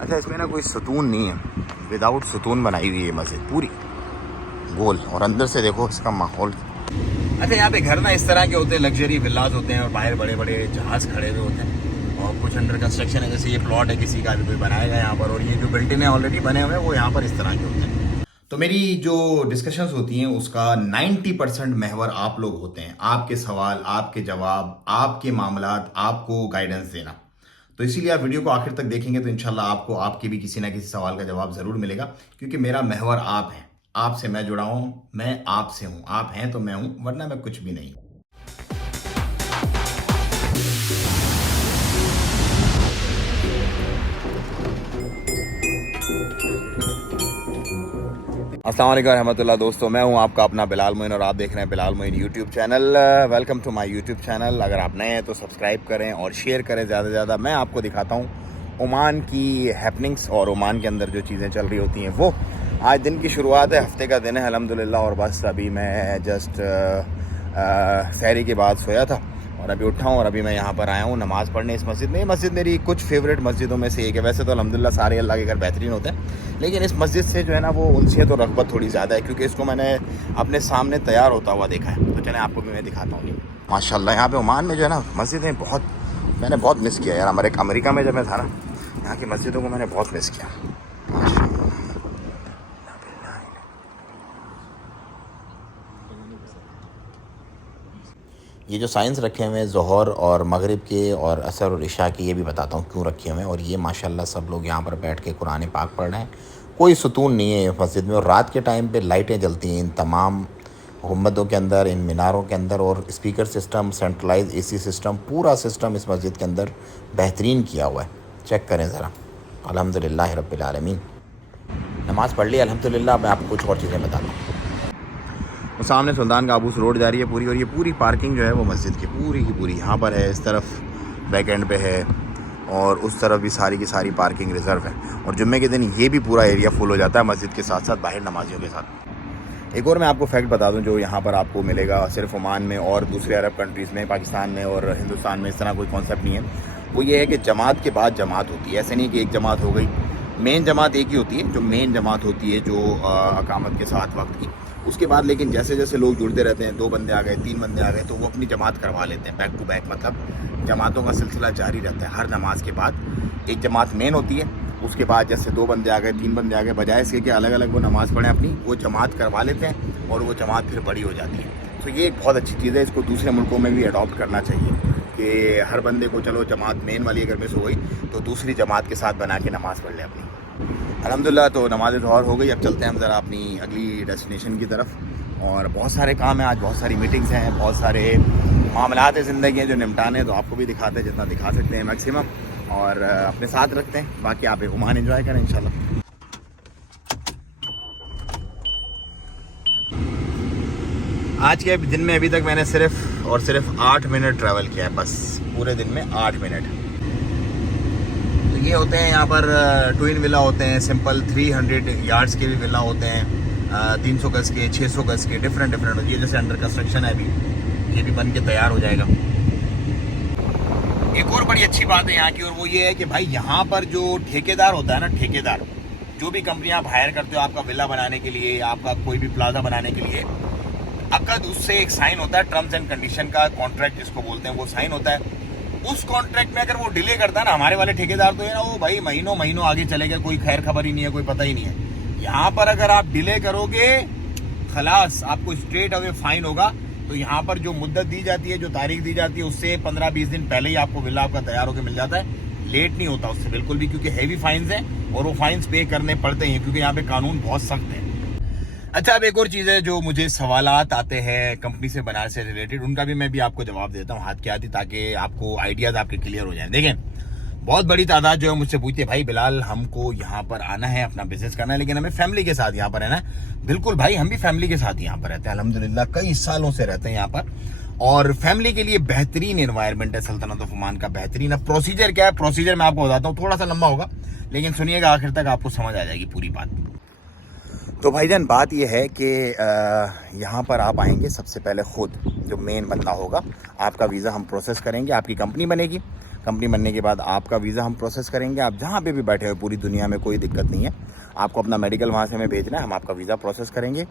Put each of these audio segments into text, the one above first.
अच्छा, इसमें ना कोई सुतून नहीं है, विदाउट सुतून बनाई हुई है मस्जिद पूरी गोल, और अंदर से देखो इसका माहौल। अच्छा, यहाँ पे घर ना इस तरह के होते हैं, लग्जरी विलाज होते हैं और बाहर बड़े बड़े जहाज खड़े हुए होते हैं, और कुछ अंडर कंस्ट्रक्शन है, जैसे ये प्लॉट है किसी का भी कोई बनाएगा यहाँ पर, और ये जो बिल्डिंग है ऑलरेडी बने हुए हैं वो यहाँ पर इस तरह के होते हैं। तो मेरी जो डिस्कशंस होती हैं उसका 90% महवर आप लोग होते हैं, आपके सवाल, आपके जवाब, आपके मामलात, आपको गाइडेंस देना। तो इसीलिए आप वीडियो को आखिर तक देखेंगे तो इंशाल्लाह आपको आपके भी किसी ना किसी सवाल का जवाब जरूर मिलेगा, क्योंकि मेरा महवर आप हैं, आपसे मैं जुड़ा हूं, मैं आपसे हूं, आप हैं तो मैं हूं, वरना मैं कुछ भी नहीं। अस्सलाम वालेकुम रहमतुल्लाह। दोस्तों, मैं हूं आपका अपना बिलाल मोइन और आप देख रहे हैं Bilal Moin YouTube channel. Welcome to my YouTube channel. अगर आप नए हैं तो सब्सक्राइब करें और शेयर करें ज़्यादा से ज़्यादा। मैं आपको दिखाता हूं ओमान की हैपनिंग्स और ओमान के अंदर जो चीज़ें चल रही होती हैं वो। आज दिन की शुरुआत है, हफ्ते का दिन है अल्हम्दुलिल्लाह, और बस अभी मैं जस्ट सहरी के बाद सोया था और अभी उठा हूँ और अभी मैं यहाँ पर आया हूँ नमाज़ पढ़ने इस मस्जिद में। ये मस्जिद मेरी कुछ फेवरेट मस्जिदों में से एक है। वैसे तो अल्हम्दुलिल्लाह सारे अल्लाह के घर बेहतरीन होते हैं, लेकिन इस मस्जिद से जो है ना वो उनसे तो रग़बत थोड़ी ज़्यादा है, क्योंकि इसको मैंने अपने सामने तैयार होता हुआ देखा है। तो चलें आपको भी मैं दिखाता हूँ। माशाल्लाह यहाँ पे ओमान में जो है ना मस्जिदें मैंने बहुत मिस किया यार। हमारे अमेरिका में जब मैं था ना, यहाँ की मस्जिदों को मैंने बहुत मिस किया। ये जो साइंस रखे हुए हैं ज़ोहर और मगरिब के और असर और इशा के, ये भी बताता हूँ क्यों रखे हुए हैं। और ये माशाल्लाह सब लोग यहाँ पर बैठ के कुरान पाक पढ़ रहे हैं। कोई सुकून नहीं है मस्जिद में, और रात के टाइम पे लाइटें जलती हैं इन तमाम गुंबदों के अंदर, इन मीनारों के अंदर, और speaker system, centralize AC system, पूरा सिस्टम इस मस्जिद के अंदर बेहतरीन किया हुआ है। चेक करें ज़रा। अल्हम्दुलिल्लाह रब्बिल आलमीन। नमाज़ पढ़ ली अल्हम्दुलिल्लाह। मैं आपको कुछ और चीज़ें बताता हूँ। वो सामने सुल्तान काबूस रोड जा रही है पूरी, और ये पूरी पार्किंग जो है वो मस्जिद की पूरी यहाँ पर है। इस तरफ बैक एंड पे है और उस तरफ भी सारी की सारी पार्किंग रिज़र्व है। और जुम्मे के दिन ये भी पूरा एरिया फुल हो जाता है मस्जिद के साथ साथ बाहर नमाजियों के साथ। एक और मैं आपको फैक्ट बता दूं जो यहाँ पर आपको मिलेगा सिर्फ ओमान में और दूसरे अरब कंट्रीज़ में, पाकिस्तान में और हिंदुस्तान में इस तरह कोई कॉन्सेप्ट नहीं है। वो ये है कि जमात के बाद जमात होती है। ऐसे नहीं कि एक जमात हो गई, मेन जमात एक ही होती है, जो मेन जमात होती है जो अकामत के साथ वक्त की। उसके बाद लेकिन जैसे जैसे लोग जुड़ते रहते हैं, 2 बंदे आ गए, 3 बंदे आ गए, तो वो अपनी जमात करवा लेते हैं बैक टू बैक। मतलब जमातों का सिलसिला जारी रहता है। हर नमाज के बाद एक जमात मेन होती है, उसके बाद जैसे 2 बंदे आ गए, 3 बंदे आ गए, बजाय इसके कि अलग अलग वो नमाज़ पढ़ें अपनी, वो जमात करवा लेते हैं और वो जमात फिर बड़ी हो जाती है। तो ये एक बहुत अच्छी चीज़ है, इसको दूसरे मुल्कों में भी अडॉप्ट करना चाहिए कि हर बंदे को चलो जमात मेन वाली अगर मिस हो गई तो दूसरी जमात के साथ बना के नमाज़ पढ़ ले अपनी। अल्हम्दुलिल्लाह तो नमाज़ ज़ोहर हो गई। अब चलते हैं हम ज़रा अपनी अगली डेस्टिनेशन की तरफ। और बहुत सारे काम हैं आज, बहुत सारी मीटिंग्स हैं, बहुत सारे मामलात हैं ज़िंदगी हैं जो निपटाने हैं। तो आपको भी दिखाते हैं जितना दिखा सकते हैं मैक्सिमम, और अपने साथ रखते हैं। बाकी आप एक ओमान एंजॉय करें इंशाल्लाह। आज के दिन में अभी तक मैंने सिर्फ और सिर्फ 8 मिनट ट्रैवल किया है, बस पूरे दिन में 8 मिनट। तो ये होते हैं यहाँ पर ट्विन विला होते हैं, सिंपल 300 यार्ड्स के भी विला होते हैं, 300 गज़ के, 600 गज़ के, डिफरेंट होती है। जैसे अंडर कंस्ट्रक्शन है अभी, ये भी बन के तैयार हो जाएगा। एक और बड़ी अच्छी बात है यहाँ की, और वो ये है कि भाई यहाँ पर जो ठेकेदार होता है ना, ठेकेदार जो भी कंपनी आप हायर करते हो आपका विला बनाने के लिए, आपका कोई भी प्लाजा बनाने के लिए, अकद उससे एक साइन होता है, टर्म्स एंड कंडीशन का कॉन्ट्रैक्ट जिसको बोलते हैं, वो साइन होता है। उस कॉन्ट्रैक्ट में अगर वो डिले करता है ना, हमारे वाले ठेकेदार तो है ना, वो भाई महीनों महीनों आगे चले गए, कोई खैर खबर ही नहीं है, कोई पता ही नहीं है। यहाँ पर अगर आप डिले करोगे खलास आपको स्ट्रेट अवे फाइन होगा। तो यहाँ पर जो मुद्दत दी जाती है, जो तारीख दी जाती है, उससे 15-20 दिन पहले ही आपको विला आपका तैयार होकर मिल जाता है। लेट नहीं होता उससे बिल्कुल भी, क्योंकि हैवी फाइन्स हैं और वो फाइन्स पे करने पड़ते हैं, क्योंकि यहाँ पे कानून बहुत सख्त है। अच्छा, अब एक और चीज़ है जो मुझे सवालात आते हैं कंपनी से बनाने से रिलेटेड, उनका भी मैं भी आपको जवाब देता हूँ हाथ के हाथ ही, ताकि आपको आइडियाज़ आपके क्लियर हो जाएं। देखें, बहुत बड़ी तादाद जो है मुझसे पूछती है, भाई बिलाल हमको यहाँ पर आना है, अपना बिजनेस करना है, लेकिन हमें फैमिली के साथ यहाँ पर रहना है। बिल्कुल भाई, हम भी फैमिली के साथ यहाँ पर रहते हैं अल्हम्दुलिल्लाह, कई सालों से रहते हैं यहाँ पर, और फैमिली के लिए बेहतरीन एनवायरनमेंट है सल्तनत ऑफ ओमान का, बेहतरीन। अब प्रोसीजर क्या है, प्रोसीजर मैं आपको बताता हूँ, थोड़ा सा लंबा होगा, लेकिन सुनिएगा आखिर तक, आपको समझ आ जाएगी पूरी बात। तो भाईजान बात यह है कि यहाँ पर आप आएंगे सबसे पहले खुद, जो मेन बंदा होगा, आपका वीज़ा हम प्रोसेस करेंगे, आपकी कंपनी बनेगी, कंपनी बनने के बाद आपका वीज़ा हम प्रोसेस करेंगे। आप जहाँ पे भी बैठे हो पूरी दुनिया में कोई दिक्कत नहीं है, आपको अपना मेडिकल वहाँ से हमें भेजना है, हम आपका वीज़ा प्रोसेस करेंगे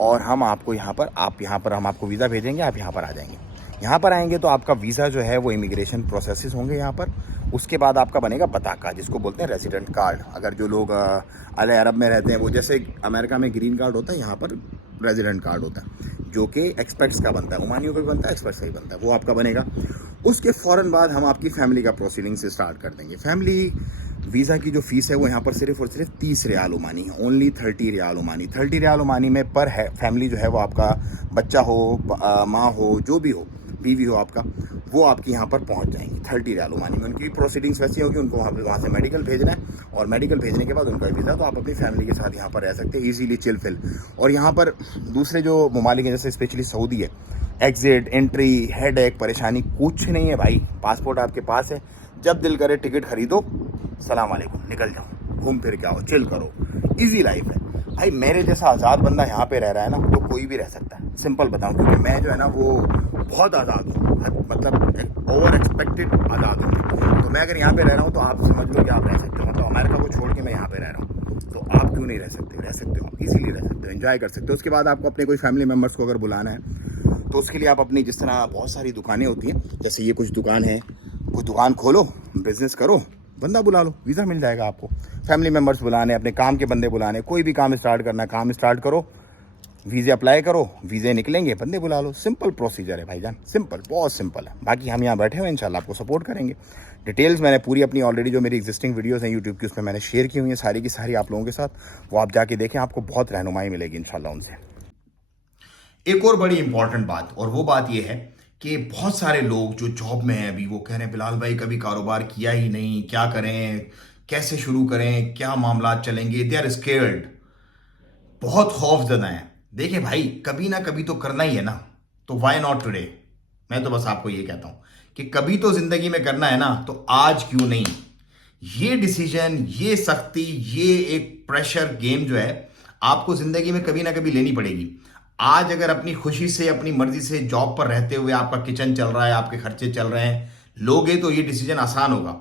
और हम आपको यहाँ पर हम आपको वीज़ा भेजेंगे, आप यहाँ पर आ जाएंगे। यहाँ पर आएंगे तो आपका वीज़ा जो है वो इमिग्रेशन प्रोसेसेस होंगे यहाँ पर। उसके बाद आपका बनेगा पताका, जिसको बोलते हैं रेजिडेंट कार्ड। अगर जो लोग अल अरब में रहते हैं, वो जैसे अमेरिका में ग्रीन कार्ड होता है, यहाँ पर रेजिडेंट कार्ड होता है, जो कि एक्सपेक्ट्स का बनता है, ओमानियों का भी बनता है, एक्सपेक्ट्स का भी बनता है, वो आपका बनेगा। उसके फ़ौरन बाद हम आपकी फ़ैमिली का प्रोसीडिंग से स्टार्ट कर देंगे। फैमिली वीज़ा की जो फ़ीस है वो यहाँ पर सिर्फ और सिर्फ 30 रियाल ओमानी है, only 30 riyal Omani. 30 riyal Omani में पर है फैमिली जो है वो आपका बच्चा हो, माँ हो, जो भी हो, बीवी हो आपका, वो आपकी यहाँ पर पहुँच जाएंगी 30 रियाल ओमानी में। उनकी प्रोसीडिंग्स वैसी होगी, उनको वहाँ से मेडिकल भेजना है और मेडिकल भेजने के बाद उनका वीज़ा, तो आप अपनी फैमिली के साथ यहाँ पर रह सकते हैं ईजीली, चिल फिल। और यहाँ पर दूसरे जो ममालिक हैं जैसे स्पेशली सऊदी है, एग्जिट एंट्री हेड एक परेशानी कुछ नहीं है भाई। पासपोर्ट आपके पास है, जब दिल करे टिकट खरीदो, सलाम वालेकुम, निकल जाओ, घूम फिर के आओ, चिल करो, इजी लाइफ है भाई। मेरे जैसा आज़ाद बंदा यहाँ पे रह रहा है ना, तो कोई भी रह सकता है, सिंपल बताऊँ, क्योंकि मैं जो है ना वो बहुत आज़ाद हूँ, मतलब ओवर एक्सपेक्टेड आज़ाद हूँ। तो मैं अगर यहाँ पे रह रहा हूँ तो आप समझ लो कि आप रह सकते हो, मतलब अमेरिका को छोड़ के मैं यहाँ पे रह रहा हूँ, तो आप क्यों नहीं रह सकते? रह सकते हो, आप इजीली रह सकते हो, एंजॉय कर सकते हो। उसके बाद आपको अपने कोई फैमिली मेम्बर्स को अगर बुलाना है तो उसके लिए आप अपनी, जिस तरह बहुत सारी दुकानें होती हैं, जैसे ये कुछ दुकान है, कुछ दुकान खोलो, बिजनेस करो, बंदा बुला लो, वीज़ा मिल जाएगा आपको। फैमिली मेम्बर्स बुलाने, अपने काम के बंदे बुलाने, कोई भी काम स्टार्ट करना है, काम स्टार्ट करो, वीज़े अप्लाई करो, वीज़े निकलेंगे, बंदे बुला लो। सिंपल प्रोसीजर है भाईजान, सिंपल, बहुत सिंपल है। बाकी हम यहाँ बैठे हुए इंशाल्लाह आपको सपोर्ट करेंगे। डिटेल्स मैंने पूरी अपनी ऑलरेडी जो मेरी एग्जिस्टिंग वीडियोस हैं यूट्यूब की, उसमें मैंने शेयर की हुई हैं सारी की सारी आप लोगों के साथ, वो आप जाके देखें, आपको बहुत रहनुमाई मिलेगी इंशाल्लाह उनसे। एक और बड़ी इंपॉर्टेंट बात, और वो बात ये है कि बहुत सारे लोग जो जॉब में हैं अभी, वो कह रहे हैं बिलाल भाई कभी कारोबार किया ही नहीं, क्या करें, कैसे शुरू करें, क्या मामला चलेंगे, दे आर स्केर्ड, बहुत खौफजदा हैं। देखिए भाई, कभी ना कभी तो करना ही है ना, तो वाई नॉट टुडे। मैं तो बस आपको ये कहता हूं कि कभी तो जिंदगी में करना है ना, तो आज क्यों नहीं। ये डिसीजन, ये सख्ती, ये एक प्रेशर गेम जो है, आपको जिंदगी में कभी ना कभी लेनी पड़ेगी। आज अगर अपनी खुशी से, अपनी मर्जी से जॉब पर रहते हुए आपका किचन चल रहा है, आपके खर्चे चल रहे हैं, लोगे तो ये डिसीजन आसान होगा।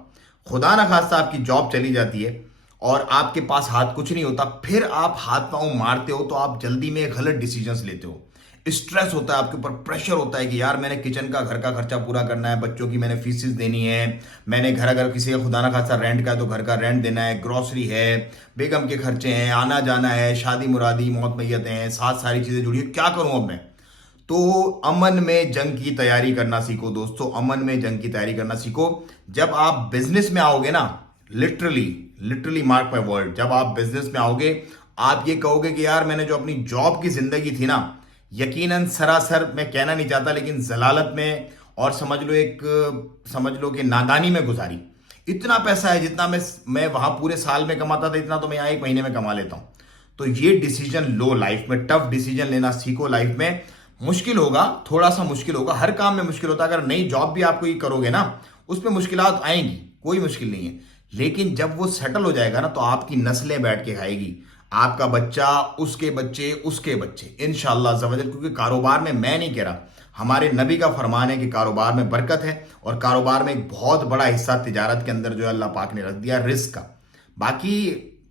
खुदा ना खास्ता आपकी जॉब चली जाती है और आपके पास हाथ कुछ नहीं होता, फिर आप हाथ पांव मारते हो, तो आप जल्दी में गलत डिसीजंस लेते हो। स्ट्रेस होता है आपके ऊपर, प्रेशर होता है कि यार मैंने किचन का, घर का खर्चा पूरा करना है, बच्चों की मैंने फीसेस देनी है, मैंने घर, अगर किसी का खुदा ना खास्ता रेंट का है तो घर का रेंट देना है, ग्रोसरी है, बेगम के खर्चे हैं, आना जाना है, शादी मुरादी, मौत मैयत हैं, साथ सारी चीजें जुड़ी है, क्या करूं अब मैं। तो अमन में जंग की तैयारी करना सीखो दोस्तों, अमन में जंग की तैयारी करना सीखो। जब आप बिजनेस में आओगे ना, लिटरली मार्क माय वर्ड, जब आप बिजनेस में आओगे, आप ये कहोगे कि यार मैंने जो अपनी जॉब की जिंदगी थी ना, यकीनन सरासर, मैं कहना नहीं चाहता, लेकिन जलालत में, और समझ लो कि नादानी में गुजारी। इतना पैसा है जितना मैं वहां पूरे साल में कमाता था, इतना तो मैं यहाँ 1 महीने में कमा लेता हूं। तो ये डिसीजन लो लाइफ में, टफ डिसीजन लेना सीखो लाइफ में। मुश्किल होगा, थोड़ा सा मुश्किल होगा, हर काम में मुश्किल होता है। अगर नई जॉब भी आप कोई करोगे ना, उसमें मुश्किलात आएंगी, कोई मुश्किल नहीं है, लेकिन जब वो सेटल हो जाएगा ना, तो आपकी नस्लें बैठ के खाएगी, आपका बच्चा, उसके बच्चे, उसके बच्चे, इंशाअल्लाह ज़वजल। क्योंकि कारोबार में, मैं नहीं कह रहा, हमारे नबी का फरमान है कि कारोबार में बरकत है, और कारोबार में एक बहुत बड़ा हिस्सा तिजारत के अंदर जो है अल्लाह पाक ने रख दिया रिस्क का। बाकी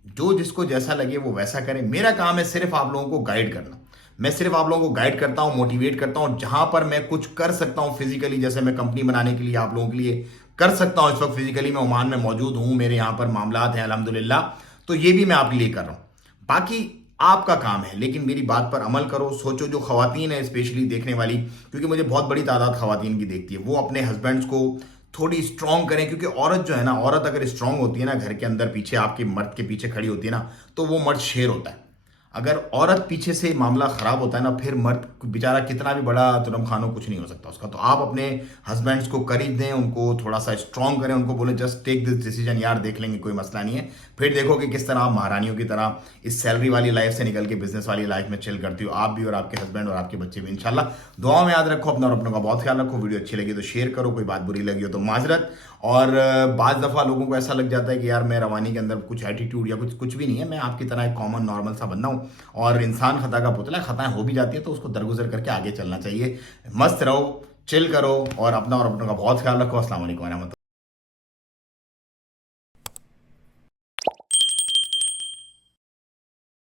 जो जिसको जैसा लगे वो वैसा करे। मेरा काम है सिर्फ आप लोगों को गाइड करना। मैं सिर्फ आप लोगों को गाइड करता हूं, मोटिवेट करता हूं, जहां पर मैं कुछ कर सकता हूं फिजिकली, जैसे मैं कंपनी बनाने के लिए आप लोगों के लिए कर सकता हूं। इस वक्त फिजिकली मैं ओमान में मौजूद हूं, मेरे यहां पर मामलात हैं अल्हम्दुलिल्लाह, तो ये भी मैं आपके लिए कर रहा हूं। बाकी आपका काम है, लेकिन मेरी बात पर अमल करो। सोचो जो खवातीन है स्पेशली देखने वाली, क्योंकि मुझे बहुत बड़ी तादाद खवातीन की देखती है, वो अपने हस्बैंड्स को थोड़ी स्ट्रांग करें। क्योंकि औरत जो है ना, औरत अगर स्ट्रांग होती है ना, घर के अंदर पीछे आपके मर्द के पीछे खड़ी होती है ना, तो वो मर्द शेर होता है। अगर औरत पीछे से मामला खराब होता है ना, फिर मर्द बेचारा कितना भी बड़ा तुरम खानो, कुछ नहीं हो सकता उसका। तो आप अपने हस्बैंड्स को करीब दें, उनको थोड़ा सा स्ट्रांग करें, उनको बोले जस्ट टेक दिस डिसीजन यार, देख लेंगे, कोई मसला नहीं है। फिर देखो कि किस तरह आप महारानियों की तरह इस सैलरी वाली लाइफ से निकल के बिजनेस वाली लाइफ में चिल करती हो, आप भी और आपके हस्बैंड और आपके बच्चे भी इंशाल्लाह। दुआ में याद रखो अपना और अपनों का बहुत ख्याल रखो। वीडियो अच्छी लगी तो शेयर करो, कोई बात बुरी लगी हो तो माजरत। और बाज़ दफ़ा लोगों को ऐसा लग जाता है कि यार मैं रवानी के अंदर कुछ एटीट्यूड या कुछ भी नहीं है, मैं आपकी तरह एक कॉमन नॉर्मल सा बंदा हूँ, और इंसान खता का पुतला है, खताएं हो भी जाती है, तो उसको दरगुजर करके आगे चलना चाहिए। मस्त रहो, चिल करो, और अपना और अपनों का बहुत ख्याल रखो। अस्सलाम वालेकुम।